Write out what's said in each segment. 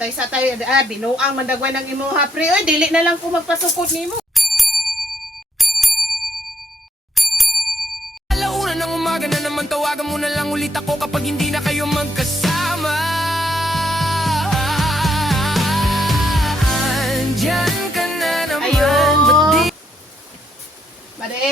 Tay sa tayo, binuang mandagway ng imuha, pre. Oy, dili na lang ko magpasukod nimo. Alauna ng umaga na naman, tawagan mo na lang ulit ako kapag hindi na kayo magkasama. Andyan ka na naman. Ayun. Ba't di Pare?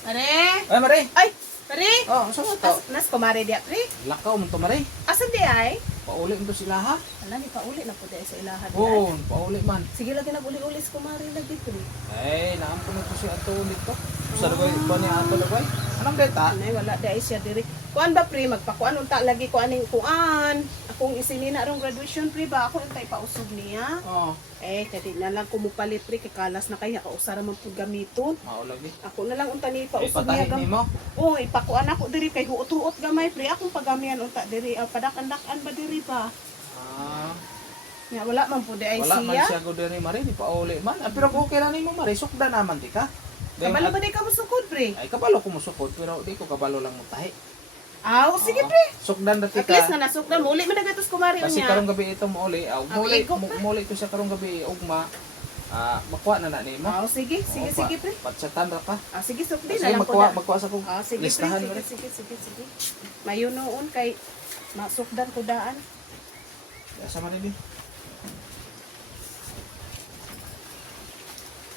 Pare? Ay, Mare. Ay, pare? Oh, saan mo to? Nas kumare dia, pre. Lakaw mo to, Mare. Asan di ay? Pauli mo to sila, ha? Ala, ni pauli na po di ay sa ilahan. Oo, pauli man. Sige lagi nag-uli-uli sa kumare lagi, pre. Ay, naampo na to si Ato ulit to. Sa lagay ko niya Ato lagay. Anong data? Anay, wala di ay siya diri. Kuan ba, pre? Magpakuan unta lagi ko aning kuan. Akong isinina arong graduation, pre ba? Ako untay pausog niya. Oo, Kadi na lang kumupalit, pre. Kay kalas na kaya kausara man po gamiton. maulagi. Ako na lang unta ni Ay, pausog niya. patahin ni mo. Oo, ipakuan ako diri kay huot-huot gamay, pre. Akong pagamihan unta diri. Padakan-dakan ba diri ba? Ah, Nga, wala man po di ay wala man siya. siya go diri, Mare. Di pauli man. Ah, pero okay lang ni mo, Mare. Sukda naman, di ka? Kabalo ba di ka musukod, pre? Ay, kabalo ko musukod, pero di ko kabalo lang mo tahi. Aw, sige, pre. Sukdan na At least kita. na nasukdan mo. Uli man nagatos kumari Kasi niya. karong gabi ito muli. Muli, igok na. muli ko siya karong gabi, ugma. Makuha na ni mo. Aw, sige, sige, sige, pre. Patsatan ra pa. Sige, sukdi Sige, na lang ko magkuha, na. magkuha sa kong Sige, pre. listahan. Sige, Mare. sige, sige, sige. Mayo noon kay masukdan ko daan. Asa man din.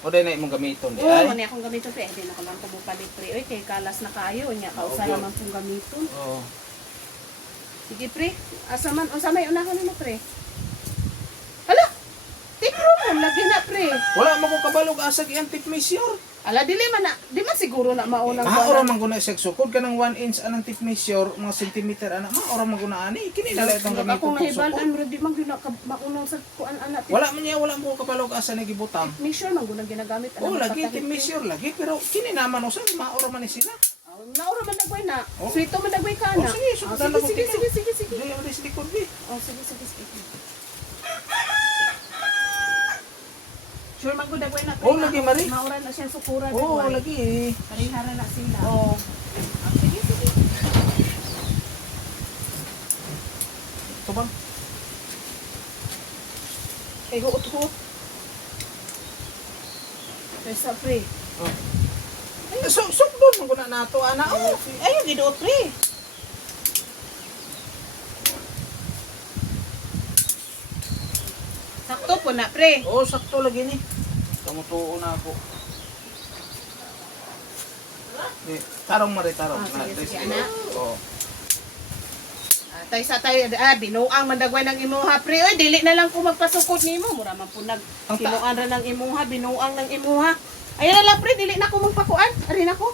O dai na imong gamiton di Oo, ay. mani akong gamiton, pre. Hindi na ko lang kumupalit, pre. Oy, kay kalas na kayo. Nya, kausara Oo, man kong gamiton. Oo. Sige, pre. Asa man, unsa may unahon nimo, pre? Hala! Tipro man, lagi na, pre. Wala mo ko kabalog asa gi tip measure. Ala, di man siguro na maunang Ora man guna sa sukod kanang 1 inch anang tip measure mga centimeter ana ma ora man guna ani kini na itong Akong gamiton pag nahibalan, sukod. bro, di man gina maunang sa kuan anak. Wala man niya wala mo ko kabalog asa ni gibutang. Make sure man gunang ginagamit. Oh lagi tip measure lagi pero kini naman usa ma ora man ni sila. Naura man dagway na. Oh. Sweeto man dagway ka Oh na. sige sukdan na ko sige, tika. sige, sige, sige. Dili man sa likod bi. Oh, sige, sige, sige. Sure man gud dagway na. Oh, lagi, Mari. Maura na siya sukuran. Oh dagway. lagi eh. Parihara na sila. Oh. Sige, sige. To ba? Kay huot-huot. Pesa, pre. Oh. Sukdon man guna nato ana. Oh. Ayun, giduot, pre. Sakto po na, pre. Oh sakto lagi ni. Kamutuo na ako. Tarong Mare tarong. Sige, sige, anak. Oh. Tay sa tayo, binuang mandagway ng imuha, pre. Oy, dili na lang ko magpasukod nimo. Mura man po kinuan ra ng imuha, binuang ng imuha. Ayun na lang, pre, dili na ko magpakuan. Ari na ko.